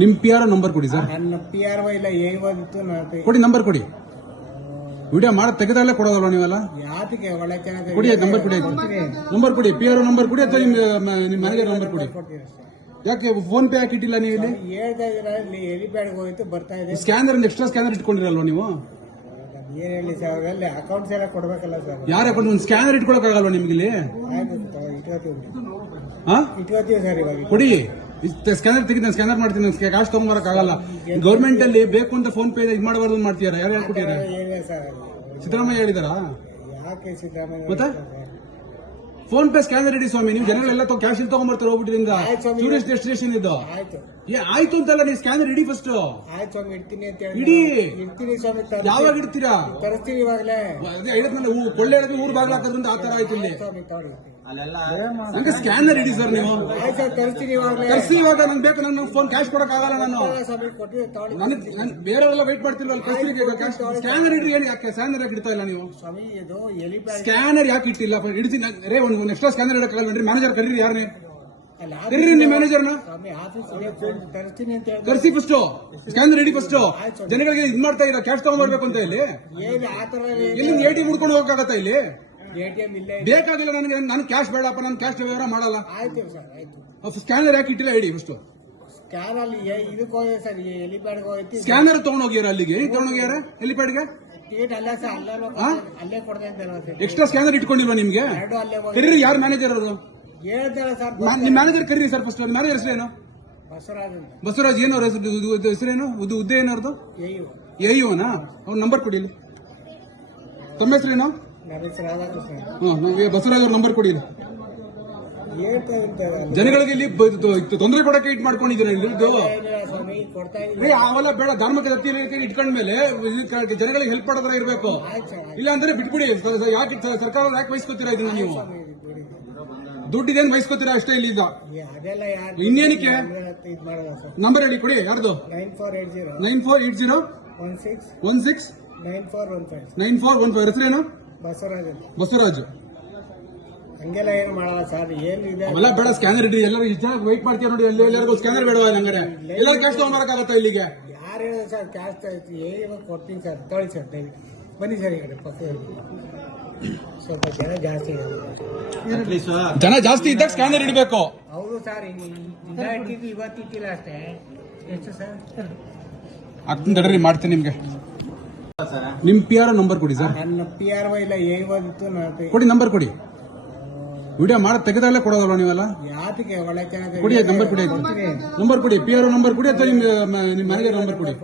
ನಿಮ್ PRO number ಕೊಡಿ sir. ನನ್ನ PRO ಇಲ್ಲ ಏವತ್ತು ಕೊಡಿ ನಂಬರ್ ಕೊಡಿ. ವಿಡಿಯೋ ಮಾಡಿ ತೆಗೆದಾಗಲೇ ಕೊಡೋದಲ್ವ ನೀವೆಲ್ಲ? ಯಾತಿಗೆ ಒಳ್ಳೆ ಚೆನ್ನಾಗಿ ಕೊಡಿ ನಂಬರ್ ಕೊಡಿ. ನಂಬರ್ ಕೊಡಿ, PRO ನಂಬರ್ ಕೊಡಿ ಅಥವಾ ನಿಮ್ ಮ್ಯಾನೇಜರ್ ನಂಬರ್ ಕೊಡಿ. ಯಾಕೆ ಫೋನ್ ಪೇ ಹಾಕಿಟ್ಟಿಲ್ಲ ನೀವು ಇಲ್ಲಿ? ಹೇಳ್ತಾ ಇದೀರ ಇಲ್ಲಿ ಹೆಲಿಪ್ಯಾಡ್ಗೆ ಹೋಯ್ತು ಬರ್ತಾ ಇದೆ. ಸ್ಕ್ಯಾನರ್ ಎಕ್ಸ್ಟ್ರಾ ಸ್ಕ್ಯಾನರ್ ಇಟ್ಕೊಂಡಿರಲ್ವಾ ನೀವು? ಏನ್ ಹೇಳಿ ಸರ್, ಅವರಲ್ಲಿ ಅಕೌಂಟ್ಸ್ ಎಲ್ಲ ಕೊಡ್ಬೇಕಲ್ಲ ಸರ್. ಯಾರ ಅಕೌಂಟ್ ಒಂದು ಸ್ಕ್ಯಾನರ್ ಇಟ್ಕೊಳಕ್ಕಾಗಲ್ವಾ ನಿಮ್ಗೆ ಇಲ್ಲಿ? ಇಟ್ಕೋತೀವಿ ಸರ್ ಇವಾಗ. ಕೊಡಿ ಸ್ಕ್ಯಾನರ್ ತೆಗೆದು ನಾನು ಸ್ಕ್ಯಾನರ್ ಮಾಡ್ತೀನಿ. ಕ್ಯಾಶ್ ತಗೊಂಬರಕ್ ಆಗಲ್ಲ. ಗೌರ್ಮೆಂಟ್ ಅಲ್ಲಿ ಬೇಕು ಅಂತ ಫೋನ್ ಪೇ ಇದು ಮಾಡಬಾರ್ದು ಮಾಡ್ತೀರಾ? ಯಾರು ಹೇಳ್ಕೊಟ್ಟಿದ್ದಾರೆ? ಸಿದ್ದರಾಮಯ್ಯ ಹೇಳಿದಾರಾ? ಯಾಕೆ ಸಿದ್ದರಾಮಯ್ಯ ಮತ್ತೆ ಫೋನ್ ಪೇ ಸ್ಕ್ಯಾನರ್ ಇಡಿ ಸ್ವಾಮಿ. ನೀವು ಜನಗಳೆಲ್ಲ ಕ್ಯಾಶ್ ಇಲ್ಲಿ ತಗೊಂಡ್ಬರ್ತಾರೆ ಹೋಗ್ಬಿಟ್ಟಿರಿಂದ. ಟೂರಿಸ್ಟ್ ಡೆಸ್ಟಿನೇಷನ್ ಇದು. ಆಯ್ತು ಅಂತಲ್ಲ, ನೀವು ಸ್ಕ್ಯಾನರ್ ಇಡಿ ಫಸ್ಟ್. ಆಯ್ತು ಸ್ವಾಮಿ, ಇಡ್ತೀನಿ ಅಂತ ಇಡಿ. ಇಡ್ತೀನಿ ಸ್ವಾಮಿ. ಯಾವಾಗ ಇಡ್ತೀರಾ? ತರಿಸ್ತೀನಿ ಇವಾಗಲೇ. ಕೊಳ್ಳೆ ಊರ್ ಬಾಗ್ಲ ಹಾಕೋದ್ರಿಂದ ಆ ತರ ಆಯ್ತು ಇಲ್ಲಿ. ನಂಗೆ ಸ್ಕ್ಯಾನರ್ ಇಡಿ ಸರ್ ನೀವು. ತರಿಸ್ತೀನಿ ಇವಾಗಲೇ. ತರಿಸಿ ಇವಾಗ ನಂಗೆ ಬೇಕು. ನನ್ನ ಫೋನ್ ಕ್ಯಾಶ್ ಕೊಡಕ್ ಆಗಲ್ಲ. ನಾನು ಬೇರೆಯವರೆಲ್ಲ ವೈಟ್ ಮಾಡ್ತಿಲ್ವಲ್ಲ, ಸ್ಕ್ಯಾನರ್ ಇಡ್ರಿ. ಏನು ಯಾಕೆ ಸ್ಕ್ಯಾನರ್ ಯಾಕೆ ಇಡ್ತಾ ಇಲ್ಲ ನೀವು? ಸ್ಕ್ಯಾನರ್ ಯಾಕೆ ಇಟ್ಟಿಲ್ಲ? ಇಡ್ತೀನಿ ರೇ. ಒಂದು ಎಕ್ಸ್ಟ್ರಾ ಸ್ಕ್ಯಾನರ್ ಇಡಕ್ಕಾಗಲ್ರಿ. ಮ್ಯಾನೇಜರ್ ಕರೀರಿ. ಯಾರನ್ನೇ ಕರೀರಿ, ನಿಮ್ ಮ್ಯಾನೇಜರ್ನ ಕರ್ಸಿ ಫಸ್ಟ್. ಸ್ಕ್ಯಾನರ್ ಇಡಿ ಫಸ್ಟ್. ಜನಗಳಿಗೆ ಇದ್ ಮಾಡ್ತಾ ಇರ ಕ್ಯಾಶ್ ತಗೊಂಡ್ಬರ್ಬೇಕು ಅಂತ ಇಲ್ಲಿ. ಎಲ್ಲಿ ATM ಹುಡ್ಕೊಂಡು ಹೋಗಕ್ಕಾಗತ್ತಾ ಇಲ್ಲಿ? ಬೇಕಾಗಿಲ್ಲ ನನಗೆ. ನಾನು ಕ್ಯಾಶ್ ಬೇಡಪ್ಪ, ನಾನು ಕ್ಯಾಶ್ ವ್ಯವಹಾರ ಮಾಡಲ್ಲ. ಸ್ಕ್ಯಾನರ್ ಯಾಕೆ ಇಟ್ಟಿಲ್ಲ? ಇಡಿ ಫಸ್ಟ್. ಸ್ಕ್ಯಾನರ್ ತಗೊಂಡೋಗ್ಯಾರ ಅಲ್ಲಿಗೆ? ತಗೊಂಡೋಗ್ಯಾರ ಹೆಲಿಪ್ಯಾಡ್ಗೆ? ಎಕ್ಸ್ಟ್ರಾ ಸ್ಕ್ಯಾನರ್ ಇಟ್ಕೊಂಡಿಲ್ವಾ ನಿಮ್ಗೆ? ಕರೀರಿ. ಯಾರು ಮ್ಯಾನೇಜರ್ ಅವರು? ನಿಮ್ ಮ್ಯಾನೇಜರ್ ಕರೀರಿ ಸರ್ ಫಸ್ಟ್. ಮ್ಯಾನೇಜರ್ ಹೆಸರೇನು? ಬಸವರಾಜ್. ಏನು ಅವ್ರ ಹೆಸರೇನು? ಹುದ್ದೆ ಏನವ್ರದ್ದು? AU-ನಾ? ಅವ್ರ ನಂಬರ್ ಕೊಡಿ. ತಮ್ಮ ಹೆಸರೇನು? ಬಸವರಾಜ್ ಅವ್ರ ನಂಬರ್ ಕೊಡಿ. ಜನಗಳಿಗೆ ಇಲ್ಲಿ ತೊಂದರೆ ಕೊಡಕ್ಕೆ ಇಟ್ ಮಾಡ್ಕೊಂಡಿದ್ದೀರ ಇದು. ಅವೆಲ್ಲ ಬೇಡ. ಧಾರ್ಮಿಕ ದತ್ತಿ ಇಟ್ಕೊಂಡ್ಮೇಲೆ ಜನಗಳಿಗೆ ಹೆಲ್ಪ್ ಮಾಡೋದ್ರ ಇರಬೇಕು. ಇಲ್ಲ ಅಂದ್ರೆ ಬಿಟ್ಬಿಡಿ. ಯಾಕೆ ಸರ್ಕಾರ ಯಾಕೆ ವಹಿಸ್ಕೊತೀರಾ ಇದನ್ನ? ನೀವು ದುಡ್ಡಿದೇನು ವಹಿಸ್ಕೊತೀರಾ ಅಷ್ಟೇ ಇಲ್ಲಿ. ಈಗ ಇನ್ನೇನಕ್ಕೆ ನಂಬರ್ ಹೇಳಿ ಕೊಡಿ. ಯಾರ್ದು? 9480 16 9415. ಹೆಸರೇನು? ಬಸವರಾಜ್. ಹಂಗೆಲ್ಲ ಏನು ಮಾಡಲ್ಲ ಸರ್. ಏನಿದೆ ಅವೆಲ್ಲ ಬೇಡ. ಸ್ಕ್ಯಾನರ್ ಇಡಿ. ಎಲ್ಲರೂ ಇಷ್ಟ ವೆಯ್ಟ್ ಮಾಡ್ತೀರ ನೋಡಿ. ಎಲ್ಲರಿಗೂ ಸ್ಕ್ಯಾನರ್ ಬೇಡ. ಹಂಗಾರೆ ಎಲ್ಲರೂ ಕ್ಯಾಶ್ ತಗೊಂಡ್ಬರಕ್ಕಾಗತ್ತಾ ಇಲ್ಲಿಗೆ? ಯಾರು ಹೇಳಿದ್ರು ಸರ್ ಕ್ಯಾಶ್ ಕೊಡ್ತೀನಿ ಸರ್. ತೊಳಿ ಸರ್, ಬನ್ನಿ ಸರ್. ಈ ಕಡೆ ಪಕ್ಕ ಸ್ವಲ್ಪ ಜನ ಜಾಸ್ತಿ ಇದೆ. ಜನ ಜಾಸ್ತಿ ಇದ್ದಾಗ ಸ್ಕ್ಯಾನರ್ ಇಡಬೇಕು. ಹೌದು ಸರ್. ಇಟ್ಟಿದ್ದು ಇವತ್ತು ಇಟ್ಟಿಲ್ಲ ಅಷ್ಟೇ. ಎಷ್ಟು ಸರ್? ಆಗ್ತೀನಿ ತಡ್ರಿ, ಮಾಡ್ತೀನಿ ನಿಮ್ಗೆ. ನಿಮ್ PRO ನಂಬರ್ ಕೊಡಿ ಸರ್. ನನ್ನ PRO ಇಲ್ಲ ಏವತ್ತು ಕೊಡಿ ನಂಬರ್ ಕೊಡಿ. ವಿಡಿಯೋ ಮಾಡಿ ತೆಗೆದಾಗಲೇ ಕೊಡೋದಲ್ವ ನೀವೆಲ್ಲ? ಯಾತಿಗೆ ಒಳ್ಳೆ ಚೆನ್ನಾಗಿ ಕೊಡಿ ನಂಬರ್ ಕೊಡಿ. ನಂಬರ್ ಕೊಡಿ. PRO ನಂಬರ್ ಕೊಡಿ ಅಥವಾ ನಿಮ್ ಮ್ಯಾನೇಜರ್ ನಂಬರ್ ಕೊಡಿ.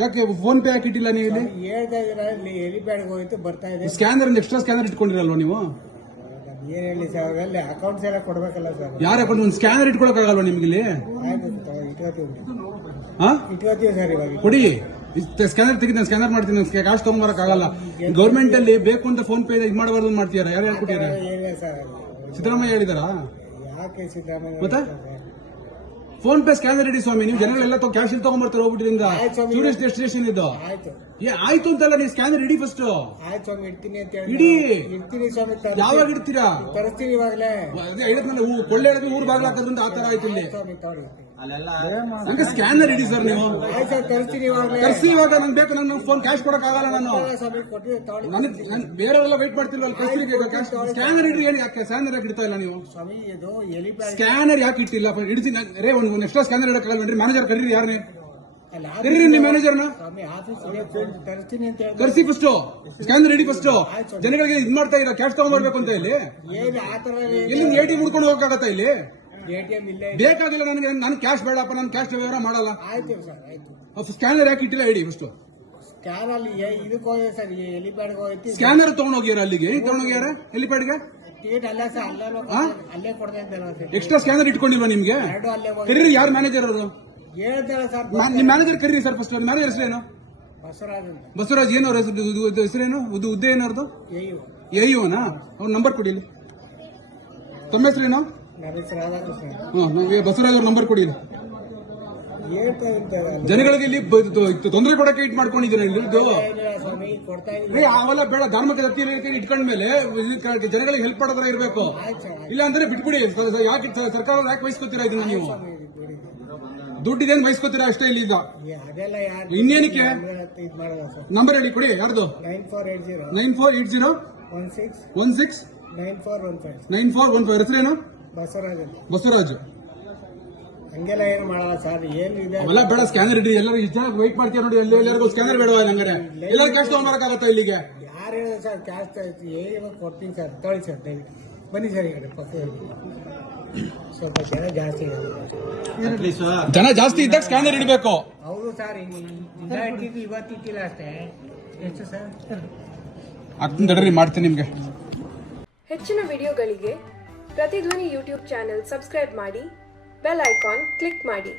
ಯಾಕೆ ಫೋನ್ ಪೇ ಹಾಕಿಟ್ಟಿಲ್ಲ ನೀವು ಇಲ್ಲಿ? ಹೇಳ್ತಾ ಇದೀರ ಇಲ್ಲಿ ಹೆಲಿಪ್ಯಾಡ್ಗೆ ಹೋಯ್ತು ಬರ್ತಾ ಇದೆ. ಸ್ಕ್ಯಾನರ್ ಎಕ್ಸ್ಟ್ರಾ ಸ್ಕ್ಯಾನರ್ ಇಟ್ಕೊಂಡಿರಲ್ವಾ ನೀವು? ಏನ್ ಹೇಳಿ ಸರ್, ಅವರಲ್ಲಿ ಅಕೌಂಟ್ಸ್ ಎಲ್ಲ ಕೊಡ್ಬೇಕಲ್ಲ ಸರ್. ಯಾರ ಅಕೌಂಟ್ ಒಂದು ಸ್ಕ್ಯಾನರ್ ಇಟ್ಕೊಳಕ್ಕಾಗಲ್ವಾ ನಿಮ್ಗೆ ಇಲ್ಲಿ? ಇಟ್ಕೋತೀವಿ ಸರ್ ಇವಾಗ. ಕೊಡಿ ಸ್ಕ್ಯಾನರ್ ತೆಗೆದು ನಾನು ಸ್ಕ್ಯಾನರ್ ಮಾಡ್ತೀನಿ. ಕ್ಯಾಶ್ ತಗೊಂಬರಕ್ ಆಗಲ್ಲ. ಗೌರ್ಮೆಂಟ್ ಅಲ್ಲಿ ಬೇಕು ಅಂತ ಫೋನ್ ಪೇ ಇದು ಮಾಡಬಾರ್ದು ಮಾಡ್ತೀರಾ? ಯಾರು ಹೇಳ್ಕೊಟ್ಟಿದ್ದಾರೆ? ಸಿದ್ದರಾಮಯ್ಯ ಹೇಳಿದಾರಾ? ಯಾಕೆ ಸಿದ್ದರಾಮಯ್ಯ? ಮತ್ತೆ ಫೋನ್ ಪೇ ಸ್ಕ್ಯಾನರ್ ಇಡಿ ಸ್ವಾಮಿ. ನೀವು ಜನಗಳೆಲ್ಲ ಕ್ಯಾಶ್ ಇಲ್ಲಿ ತಗೊಂಡ್ಬರ್ತಾರೆ ಹೋಗ್ಬಿಟ್ಟಿರಿಂದ. ಟೂರಿಸ್ಟ್ ಡೆಸ್ಟಿನೇಷನ್ ಇದು. ಆಯ್ತು ಅಂತಲ್ಲ, ನೀವು ಸ್ಕ್ಯಾನರ್ ಇಡಿ ಫಸ್ಟ್. ಆಯ್ತು ಸ್ವಾಮಿ, ಇಡ್ತೀನಿ ಅಂತ ಇಡಿ. ಇಡ್ತೀನಿ ಸ್ವಾಮಿ. ಯಾವಾಗ ಇಡ್ತೀರಾ? ತರಿಸ್ತೀನಿ ಇವಾಗಲೇ. ಕೊಳ್ಳೆ ಊರ್ ಬಾಗ್ಲ ಹಾಕೋದ್ರಿಂದ ಆ ತರ ಆಯ್ತು ಇಲ್ಲಿ. ನಂಗೆ ಸ್ಕ್ಯಾನರ್ ಇಡಿ ಸರ್ ನೀವು. ತರಿಸ್ತೀನಿ ಇವಾಗಲೇ. ತರಿಸಿ ಇವಾಗ ನಂಗೆ ಬೇಕು. ನನ್ನ ಫೋನ್ ಕ್ಯಾಶ್ ಕೊಡಕ್ ಆಗಲ್ಲ. ನಾನು ಬೇರೆಯವರೆಲ್ಲ ವೈಟ್ ಮಾಡ್ತಿಲ್ವಲ್ಲ, ಸ್ಕ್ಯಾನರ್ ಇಡ್ರಿ. ಏನು ಯಾಕೆ ಸ್ಕ್ಯಾನರ್ ಯಾಕೆ ಇಡ್ತಾ ಇಲ್ಲ ನೀವು? ಸ್ಕ್ಯಾನರ್ ಯಾಕೆ ಇಟ್ಟಿಲ್ಲ? ಇಡ್ತೀನಿ ರೇ. ಒಂದು ಎಕ್ಸ್ಟ್ರಾ ಸ್ಕ್ಯಾನರ್ ಇಡಕ್ಕಾಗಲ್ರಿ. ಮ್ಯಾನೇಜರ್ ಕರೀರಿ. ಯಾರನ್ನೇ ಕರೀರಿ, ನಿಮ್ ಮ್ಯಾನೇಜರ್ನ ಕರ್ಸಿ ಫಸ್ಟ್. ಸ್ಕ್ಯಾನರ್ ಇಡಿ ಫಸ್ಟ್. ಜನಗಳಿಗೆ ಇದ್ ಮಾಡ್ತಾ ಇರ ಕ್ಯಾಶ್ ತಗೊಂಡ್ಬರ್ಬೇಕು ಅಂತ ಇಲ್ಲಿ. ಎಲ್ಲಿ ATM ಹುಡ್ಕೊಂಡು ಹೋಗಕ್ಕಾಗತ್ತಾ ಇಲ್ಲಿ? ಬೇಕಾಗಿಲ್ಲ ನನಗೆ. ನಾನು ಕ್ಯಾಶ್ ಬೇಡಪ್ಪ, ನಾನು ಕ್ಯಾಶ್ ವ್ಯವಹಾರ ಮಾಡಲ್ಲ. ಸ್ಕ್ಯಾನರ್ ಯಾಕೆ ಇಟ್ಟಿಲ್ಲ? ಇಡಿ ಫಸ್ಟ್. ಸ್ಕ್ಯಾನರ್ ತಗೊಂಡೋಗ್ಯಾರ ಅಲ್ಲಿಗೆ? ತಗೊಂಡೋಗ್ಯಾರ ಹೆಲಿಪ್ಯಾಡ್ಗೆ? ಎಕ್ಸ್ಟ್ರಾ ಸ್ಕ್ಯಾನರ್ ಇಟ್ಕೊಂಡಿಲ್ವಾ ನಿಮ್ಗೆ? ಕರೀರಿ. ಯಾರು ಮ್ಯಾನೇಜರ್ ಅವರು? ನಿಮ್ ಮ್ಯಾನೇಜರ್ ಕರೀರಿ ಸರ್ ಫಸ್ಟ್. ಮ್ಯಾನೇಜರ್ ಹೆಸರೇನು? ಬಸವರಾಜ್. ಏನು ಅವ್ರ ಹೆಸರೇನು? ಹುದ್ದೆ ಏನವ್ರದ್ದು? AU-ನಾ? ಅವ್ರ ನಂಬರ್ ಕೊಡಿ. ತಮ್ಮ ಹೆಸರೇನು? ಬಸವರಾಜ್ ಅವ್ರ ನಂಬರ್ ಕೊಡಿ. ಜನಗಳಿಗೆ ಇಲ್ಲಿ ತೊಂದರೆ ಕೊಡಕ್ಕೆ ಇಟ್ ಮಾಡ್ಕೊಂಡಿದ್ದೀರ ಇದು. ಅವೆಲ್ಲ ಬೇಡ. ಧಾರ್ಮಿಕ ದತ್ತಿ ಇಟ್ಕೊಂಡ್ಮೇಲೆ ಜನಗಳಿಗೆ ಹೆಲ್ಪ್ ಮಾಡೋದ್ರ ಇರಬೇಕು. ಇಲ್ಲ ಅಂದ್ರೆ ಬಿಟ್ಬಿಡಿ. ಯಾಕೆ ಸರ್ಕಾರ ಯಾಕೆ ವಹಿಸ್ಕೊತೀರಾ ಇದನ್ನ? ನೀವು ದುಡ್ಡಿದೇನು ವಹಿಸ್ಕೋತೀರಾ ಅಷ್ಟೇ ಇಲ್ಲಿ ಈಗ. ಅದೆಲ್ಲ ಯಾರು ಇನ್ನೇನಕ್ಕೆ ಇದು ಮಾಡೋದು ಸರ್. ನಂಬರ್ ಹೇಳಿ ಕೊಡಿ ಯಾರ್ದು. 9480 9480 16 16 9415 9415 ಹೆಸರೇನು? ಬಸವರಾಜ್ ಅಂತ. ಬಸವರಾಜ್. ಹಂಗೆಲ್ಲ ಏನು ಮಾಡಲ್ಲ ಸರ್. ಏನು ಇದೆ ಅವೆಲ್ಲ ಬೇಡ, ಸ್ಕ್ಯಾನರ್ ಇಡಿ. ಎಲ್ಲರೂ ಇಷ್ಟ ವೆಯ್ಟ್ ಮಾಡ್ತೀವಿ ನೋಡಿ. ಎಲ್ಲರಿಗೂ ಸ್ಕ್ಯಾನರ್ ಬೇಡವಾ ಹಂಗಾರೆ? ಎಲ್ಲರೂ ಕ್ಯಾಶ್ ತಗೊಂಡ್ಬರಕ್ಕಾಗತ್ತಾ ಇಲ್ಲಿಗೆ? ಯಾರು ಹೇಳಿದ್ರು ಸರ್ ಕ್ಯಾಶ್ ಇವಾಗ ಕೊಡ್ತೀನಿ ಸರ್, ತೊಳಿ ಸರ್ ದಯವಿಟ್ಟು ಬನ್ನಿ ಸರ್ ಈ ಕಡೆ ಪಕ್ಕ. ಸ್ವಲ್ಪ ಜನ ಜಾಸ್ತಿ ಇದೆ. ಜನ ಜಾಸ್ತಿ ಇದ್ದಾಗ ಸ್ಕ್ಯಾನರ್ ಇಡಬೇಕು. ಹೌದು ಸರ್, ಇವತ್ತು ಇಟ್ಟಿಲ್ಲ ಅಷ್ಟೇ. ಎಷ್ಟು ಸರ್? ಆಗ್ತೀನಿ ತಡ್ರಿ, ಮಾಡ್ತೀನಿ ನಿಮ್ಗೆ. ಹೆಚ್ಚಿನ ವಿಡಿಯೋಗಳಿಗೆ ಪ್ರತಿಧ್ವನಿ ಯೂಟ್ಯೂಬ್ ಚಾನೆಲ್ ಸಬ್ಸ್ಕ್ರೈಬ್ ಮಾಡಿ, ಬೆಲ್ ಐಕಾನ್ ಕ್ಲಿಕ್ ಮಾಡಿ.